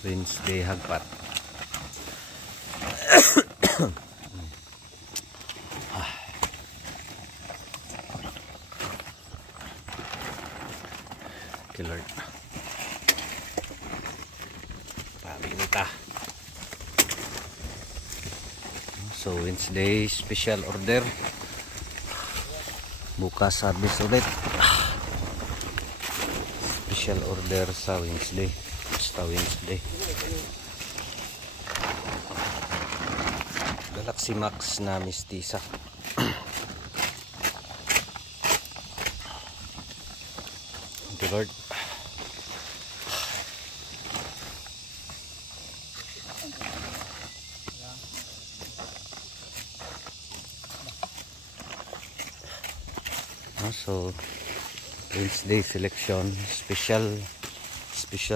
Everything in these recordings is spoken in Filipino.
Wednesday hagpat. Killer. Sabi nita. So Wednesday special order. Bukas service ulit. Special order sa Wednesday. Basta Wednesday. Galaxy Max na mistisa. Thank you Lord. So Wednesday selection, special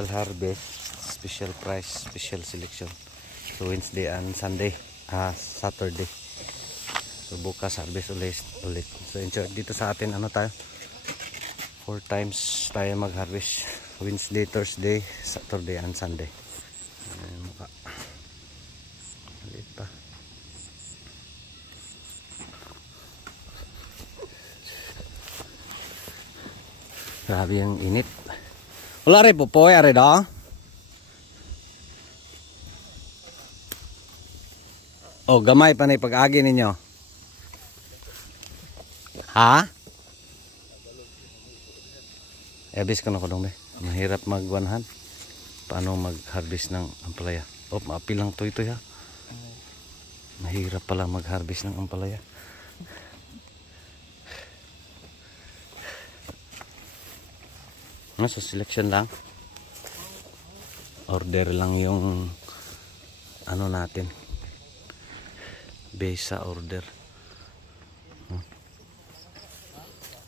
harvest, special price, special selection. So Wednesday and Sunday, Saturday. So bukas harvest ulit. So dito sa atin ano tayo? 4 times tayo mag-harvest. Wednesday, Thursday, Saturday and Sunday. Mukha. Ulit pa. Grabe yung init. Wala rin po po rin do. O gamay pa na ipag-agi ninyo. Ha? Ebis ko na ko dong be. Mahirap mag-100. Paano mag-harvest ng ampalaya? O maapi lang to ito ya. Mahirap pala mag-harvest ng ampalaya. Nasa selection lang. Order lang yung ano natin. Base sa order.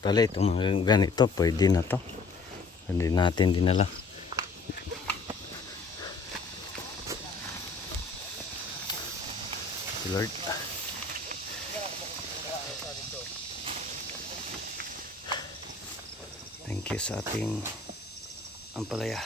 Tala itong mga ganito pwede na to. Hindi natin dinala. Lord. Thank you sa ating ampalaya.